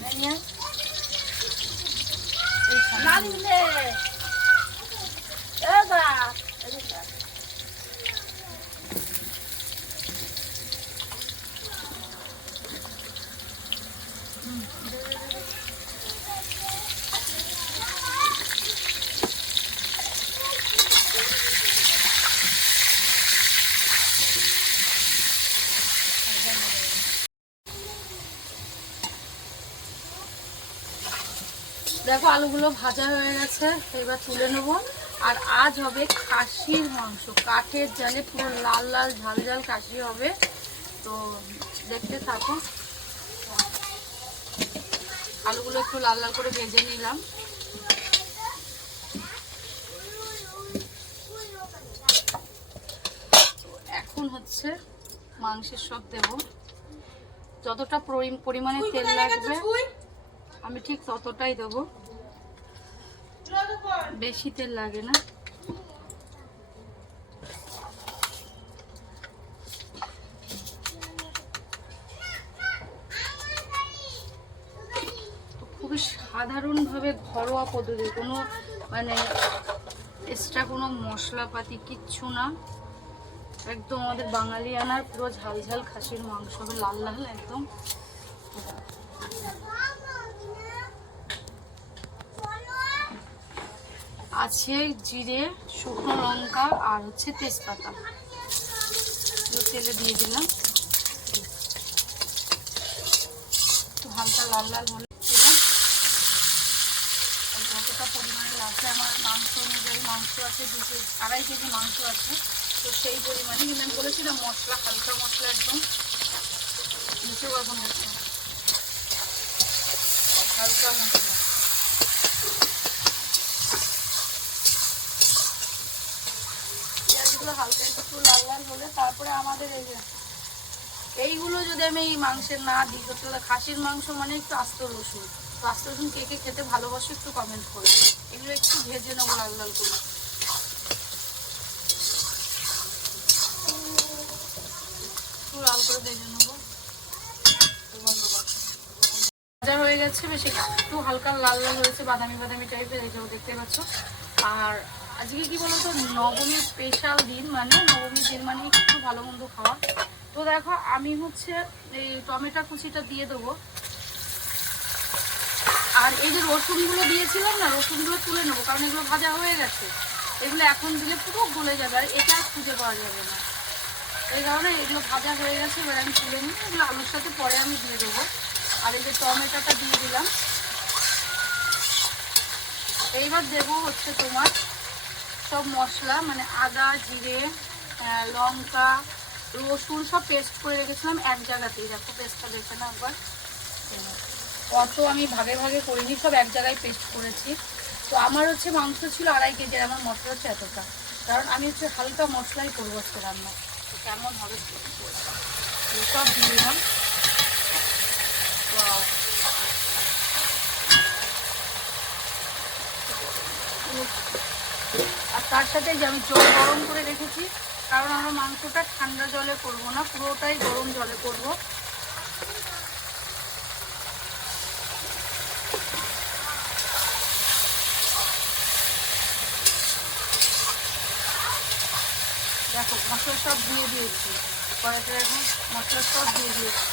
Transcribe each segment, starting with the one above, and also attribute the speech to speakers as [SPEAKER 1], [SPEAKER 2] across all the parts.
[SPEAKER 1] না দেখো আলুগুলো ভাজা হয়ে গেছে এবার তুলে নেব। আর আজ হবে খাসির মাংস। কাঠের জালে পুরো লাল লাল ঝাল ঝাল খাসি হবে। তো দেখতে থাকো। আলুগুলো একটু লাল লাল করে ভেজে নিলাম। এখন হচ্ছে মাংসের সব দেব। যতটা পরি- পরিমাণে তেল লাগবে আমি ঠিক ততটাই দেবো। বেশি তেল লাগে না। খুবই সাধারণভাবে ঘরোয়া পদ্ধতি, কোনো মানে এক্সট্রা কোনো মশলাপাতি কিচ্ছু না। একদম আমাদের বাঙালি আনার পুরো ঝাল ঝাল খাসির মাংস হবে লাল লাল একদম। আছে জিরে, শুকনো লঙ্কা আর হচ্ছে তেজপাতা। তেলে দিয়ে দিলাম। একটু হালকা লাল লাল হলে দিলাম। যতটা পরিমাণে লাগবে আমার মাংস অনুযায়ী মাংস আছে দু কেজি, আড়াই কেজি মাংস আছে। তো সেই পরিমাণে কিন্তু আমি বলেছিলাম মশলা, হালকা মশলা একদম এখন দেখতে হালকা মশলা। পেঁয়াজগুলো হালকা একটু লাল লাল হলে তারপরে আমাদের এই এইগুলো যদি আমি এই মাংসের না দিই তাহলে খাসির মাংস মানে একটু আস্ত রসুন। তো আস্ত রসুন কে কে খেতে ভালোবাসো একটু কমেন্ট করবে এগুলো একটু ভেজে নেব লাল লাল করে। একটু লাল করে ভেজে নেব। হয়ে গেছে, বেশ একটু হালকা লাল লাল হয়েছে, বাদামি বাদামি টাইপের এই যে দেখতে পাচ্ছ। আর আজকে কি বলতো, নবমীর স্পেশাল দিন মানে নবমীর দিন মানে একটু ভালো মন্দ খাওয়া। তো দেখো, আমি হচ্ছে এই টমেটো কুচিটা দিয়ে দেবো। আর এই যে রসুনগুলো দিয়েছিলাম না, রসুনগুলো তুলে নেব, কারণ এগুলো ভাজা হয়ে গেছে। এগুলো এখন দিলে পুরো গলে যাবে, আর এটা আর খুঁজে পাওয়া যাবে না। এই কারণে এগুলো ভাজা হয়ে গেছে, এবার আমি তুলে নিই এগুলো আলুর সাথে পরে আমি দিয়ে দেবো। আর এই যে টমেটোটা দিয়ে দিলাম। এইবার দেবো হচ্ছে তোমার সব মশলা মানে আদা, জিরে লঙ্কা, রসুন সব পেস্ট করে রেখেছিলাম এক জায়গাতেই। দেখো পেস্টটা দেখে না একবার। অত আমি ভাগে ভাগে করিনি, সব এক জায়গায় পেস্ট করেছি। তো আমার হচ্ছে মাংস ছিল আড়াই কেজি, আর আমার মশলা হচ্ছে এতটা। কারণ আমি হচ্ছে হালকা মশলাই করব আজকে রান্না কেমন হবে সব দিয়ে দিলাম। Wow. আর তার সাথে যে আমি জল গরম করে রেখেছি, কারণ আমরা মাংসটা ঠান্ডা জলে করব না, পুরোটাই গরম জলে করব। দেখো, মশলা সব দিয়ে দিয়েছি। কড়াইতে এখন মশলা সব দিয়ে দিয়েছি।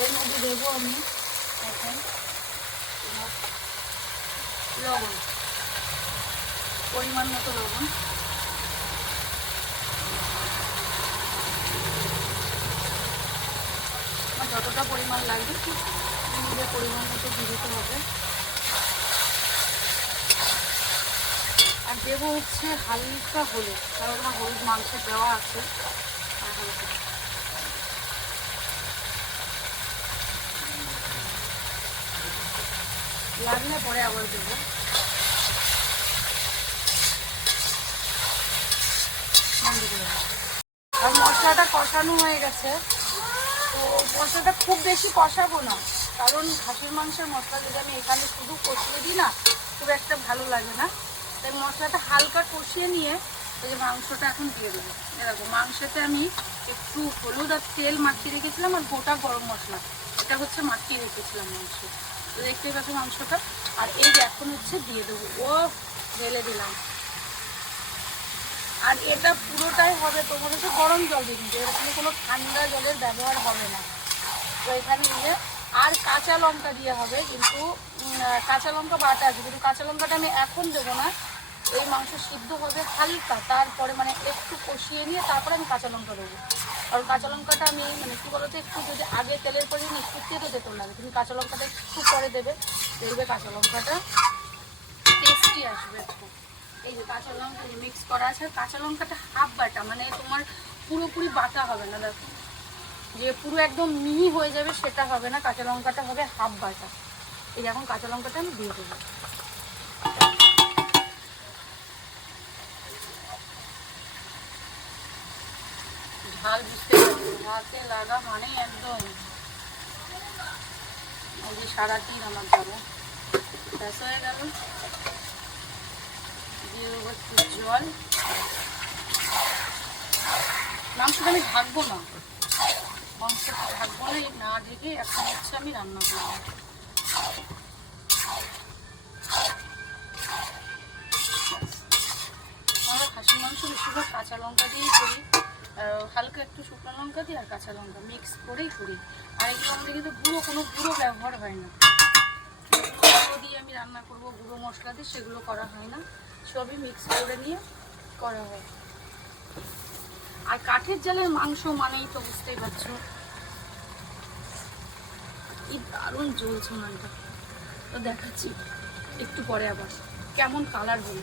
[SPEAKER 1] এর মধ্যে দেবো আমি এখন লবণ। পরিমাণ মতো লবণ। যতটা পরিমাণ লাগবে নিজের পরিমাণ মতো দিয়ে দিতে হবে। আর দেবো হচ্ছে হালকা হলুদ, কারণ আমার হলুদ মাংসে দেওয়া আছে। আর লাগলে পরে আবার দেবো। আর মশলাটা কষানো হয়ে গেছে। তো মশলাটা খুব বেশি কষাবো না, কারণ খাসির মাংসের মশলা যদি আমি এখানে শুধু কষিয়ে দিই না, খুব একটা ভালো লাগে না। তাই মশলাটা হালকা কষিয়ে নিয়ে এই যে মাংসটা এখন দিয়ে দেবো। এরকম মাংসতে আমি একটু হলুদ আর তেল মাখিয়ে রেখেছিলাম আর গোটা গরম মশলা। এটা হচ্ছে মাখিয়ে রেখেছিলাম মাংস। তো দেখতেই পাচ্ছি মাংসটা। আর এই যে এখন হচ্ছে দিয়ে দেবো। ও ঢেলে দিলাম। আর এটা পুরোটাই হবে তোমার হচ্ছে গরম জল দিয়ে দিতে এরকম কোনো ঠান্ডা জলের ব্যবহার হবে না। তো এখানে যে, আর কাঁচা লঙ্কা দিয়ে হবে, কিন্তু কাঁচা লঙ্কা বাটা আছে, কিন্তু কাঁচা লঙ্কাটা আমি এখন দেবো না। এই মাংস সিদ্ধ হবে হালকা, তারপরে মানে একটু কষিয়ে নিয়ে তারপরে আমি কাঁচা লঙ্কা দেবো। কারণ কাঁচা লঙ্কাটা আমি মানে কী বলতো, একটু যদি আগে তেলের পরে নিই, একটু তেতো তেতো লাগে তুমি কাঁচা লঙ্কাটা একটু পরে দেবে, দেখবে কাঁচা লঙ্কাটা টেস্টি আসবে একটু। এই যে কাঁচা লঙ্কা যে মিক্স করা আছে কাঁচা লঙ্কাটা হাফ বাটা মানে তোমার পুরোপুরি বাটা হবে না, দেখো। যে পুরো একদম মিহি হয়ে যাবে, সেটা হবে না, কাঁচা লঙ্কাটা হবে হাফ বাটা। এই এখন কাঁচা লঙ্কাটা আমি দিয়ে দেবো। ঝাল বুঝতে পারছি হাতে লাগা মানে একদম ওই যে সারাদিন আমার যাব ব্যাস হয়ে গেল। জল মাংসটা আমি ঢাকবো না মাংসটা ঢাকবো না না ঢেকে এখন হচ্ছে আমি রান্না করব আমরা খাসির মাংস বেশিরভাগ কাঁচা লঙ্কা দিয়েই করি হালকা একটু শুকনো লঙ্কা দিই আর কাঁচা লঙ্কা মিক্স করেই করি আর এগুলো আমাদের কিন্তু গুঁড়ো কোনো গুঁড়ো ব্যবহার হয় না গুঁড়ো দিয়ে আমি রান্না করব গুঁড়ো মশলা দিয়ে সেগুলো করা হয় না সবই মিক্স করে নিয়ে করা হয়। আর কাঠের জালের মাংস মানেই তো বুঝতেই পারছ। কি দারুণ জ্বলছে মানটা তো দেখাচ্ছি একটু পরে আবার কেমন কালার হলো।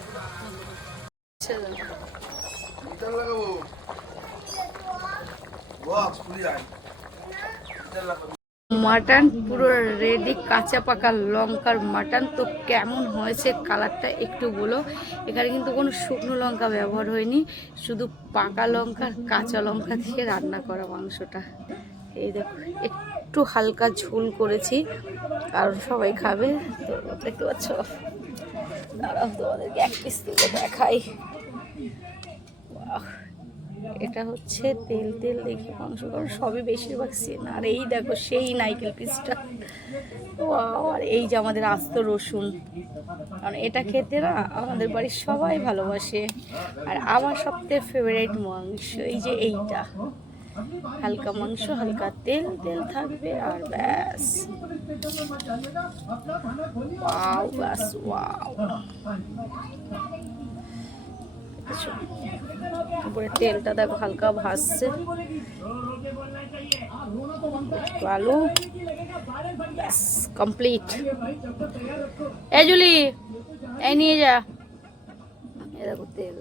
[SPEAKER 2] লাগাবো
[SPEAKER 1] মাটন পুরো রেডি কাঁচা পাকা লঙ্কার মাটন। তো কেমন হয়েছে কালারটা একটু বলো। এখানে কিন্তু কোনো শুকনো লঙ্কা ব্যবহার হয়নি। শুধু পাকা লঙ্কা কাঁচা লঙ্কা দিয়ে রান্না করা মাংসটা। এই দেখো, একটু হালকা ঝোল করেছি। আর সবাই খাবে। তো দেখতে পাচ্ছ? দাঁড়াও, তোমাদেরকে এক পিস তুলে দেখাই। এটা হচ্ছে তেল তেল দেখে মাংস কারণ সবই বেশিরভাগ সেন আর এই দেখো সেই নাইকেল পিসটা। Wow, আর এই যে আমাদের আস্ত রসুন। কারণ এটা খেতে না আমাদের বাড়ির সবাই ভালোবাসে। আর আমার সবথেকে ফেভারিট মাংস এই যে এইটা। হালকা মাংস হালকা তেল তেল থাকবে আর ব্যাস। ওয়াও ব্যাস ওয়াও। দেখেছ? উপরে তেলটা দেখো, হালকা ভাসছে আলু। ব্যাস কমপ্লিট এই জুলি, এই নিয়ে যা। এই দেখো তেল।